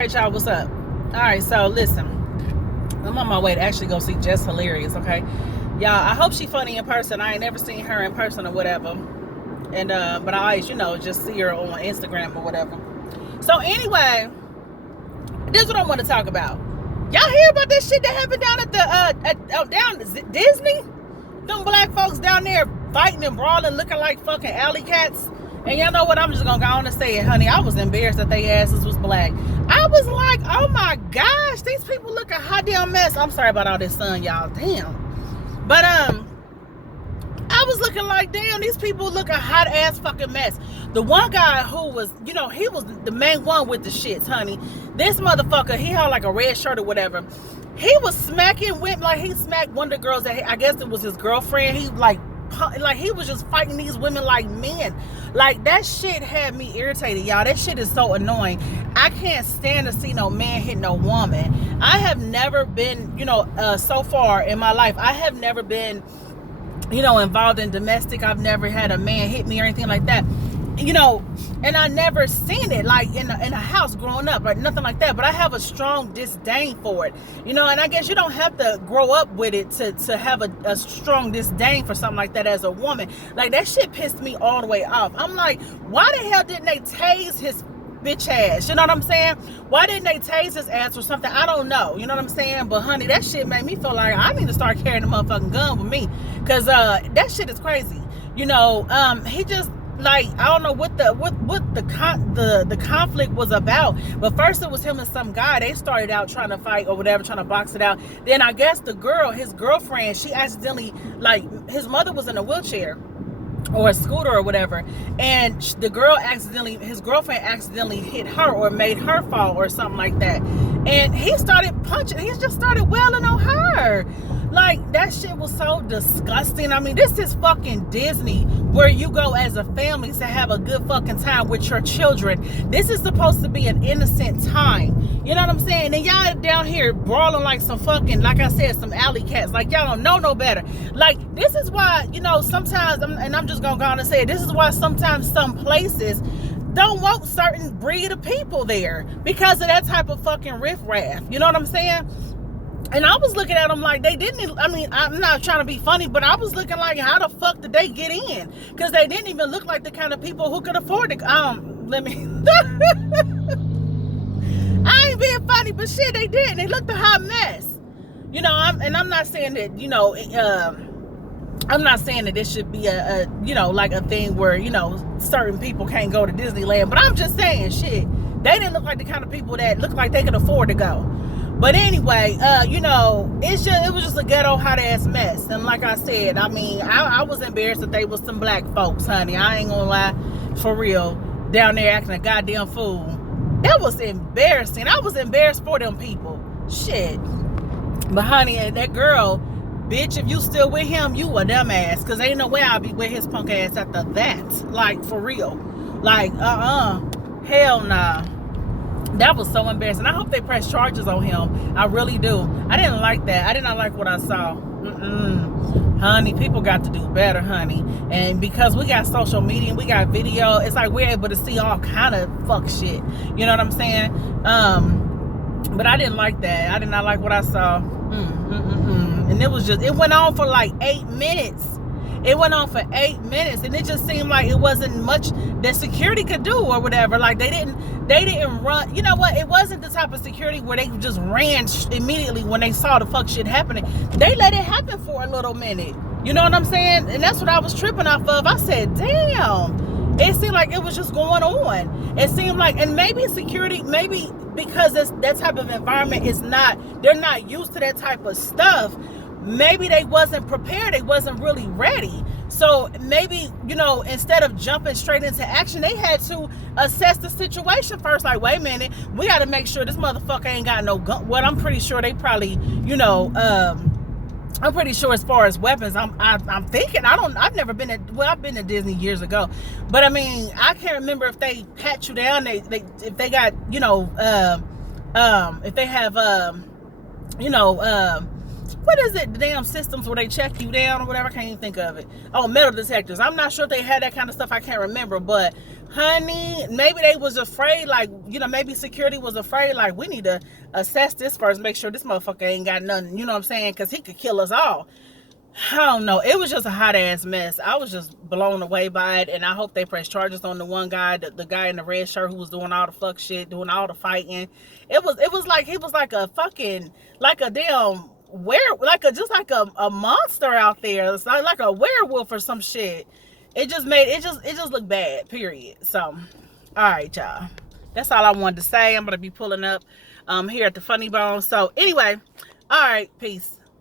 Alright, y'all, what's up? Alright, so listen, I'm on my way to actually go see Jess Hilarious, okay? Y'all, I hope she funny in person. I ain't never seen her in person or whatever. And but I always, just see her on Instagram or whatever. So anyway, this is what I want to talk about. Y'all hear about this shit that happened down at down Disney? Them black folks down there fighting and brawling, looking like fucking alley cats. And y'all know what? I'm just gonna go on and say it, honey. I was embarrassed that they asses was black. I was like, oh my gosh, these people look a hot damn mess. I'm sorry about all this sun, y'all. Damn. But I was looking like, damn, these people look a hot ass fucking mess. The one guy who was, he was the main one with the shits, honey. This motherfucker, he had like a red shirt or whatever. He was smacking women, like he smacked one of the girls that I guess it was his girlfriend. He like he was just fighting these women like men. Like, that shit had me irritated, y'all. That shit is so annoying. I can't stand to see no man hit no woman. I have never been, so far in my life, I have never been, involved in domestic. I've never had a man hit me or anything like that. And I never seen it like in a house growing up, like nothing like that. But I have a strong disdain for it, and I guess you don't have to grow up with it to have a strong disdain for something like that as a woman. Like, that shit pissed me all the way off. I'm like, why the hell didn't they tase his bitch ass? You know what I'm saying? Why didn't they tase his ass or something? I don't know. You know what I'm saying? But honey, that shit made me feel like I need to start carrying a motherfucking gun with me, because that shit is crazy. He just, like, I don't know what the conflict was about. But first it was him and some guy. They started out trying to fight or whatever, trying to box it out. Then I guess his girlfriend, she accidentally, like, his mother was in a wheelchair or a scooter or whatever, and his girlfriend accidentally hit her or made her fall or something like that. And he started punching. He just started wailing on her. Like, that shit was so disgusting. I mean, this is fucking Disney, where you go as a family to have a good fucking time with your children. This is supposed to be an innocent time. You know what I'm saying? And y'all down here brawling like some fucking, like I said, some alley cats. Like, y'all don't know no better. Like, this is why, sometimes, and I'm just gonna go on and say it, this is why sometimes some places don't want certain breed of people there, because of that type of fucking riffraff. You know what I'm saying? And I was looking at them like they didn't, I'm not trying to be funny, but I was looking like, how the fuck did they get in? Because they didn't even look like the kind of people who could afford it. I ain't being funny, but shit, they did. They looked a hot mess. I'm not saying that, I'm not saying that this should be a like a thing where, certain people can't go to Disneyland, but I'm just saying, shit, they didn't look like the kind of people that looked like they could afford to go. But anyway, it was just a ghetto hot ass mess. And like I said, I was embarrassed that they was some black folks, honey. I ain't gonna lie, for real, down there acting a goddamn fool. That was embarrassing. I was embarrassed for them people. Shit. But honey, that girl, bitch, if you still with him, you a dumbass. Cause ain't no way I'll be with his punk ass after that. Like, for real. Like, hell nah. That was so embarrassing. I hope they press charges on him. I really do. I didn't like that. I did not like what I saw. Honey, people got to do better, honey. And because we got social media and we got video, it's like we're able to see all kind of fuck shit. You know what I'm saying? But I didn't like that. I did not like what I saw. And it went on for like 8 minutes. It went on for 8 minutes, and it just seemed like it wasn't much that security could do or whatever. Like, they didn't run. You know what? It wasn't the type of security where they just ran immediately when they saw the fuck shit happening. They let it happen for a little minute. You know what I'm saying? And that's what I was tripping off of. I said, damn. It seemed like it was just going on. It seemed like, and maybe security, maybe because that type of environment they're not used to that type of stuff. Maybe they wasn't prepared. They wasn't really ready. So maybe, instead of jumping straight into action, they had to assess the situation first. Like, wait a minute, we got to make sure this motherfucker ain't got no gun. Well, I'm pretty sure they probably, I'm pretty sure as far as weapons, I'm thinking, I've never been I've been to Disney years ago, but I can't remember if they pat you down, if they got, if they have, what is it? The damn systems where they check you down or whatever. I can't even think of it. Oh, metal detectors. I'm not sure if they had that kind of stuff. I can't remember. But honey, maybe they was afraid. Like, you know, maybe security was afraid. Like, we need to assess this first, make sure this motherfucker ain't got nothing. You know what I'm saying? Because he could kill us all. I don't know. It was just a hot ass mess. I was just blown away by it, and I hope they press charges on the one guy, the guy in the red shirt who was doing all the fuck shit, doing all the fighting. It was like he was like a fucking, like a damn just like a monster out there. It's like a werewolf or some shit. It just looked bad. Period. So, all right, y'all. That's all I wanted to say. I'm gonna be pulling up here at the Funny Bone. So anyway, all right, peace.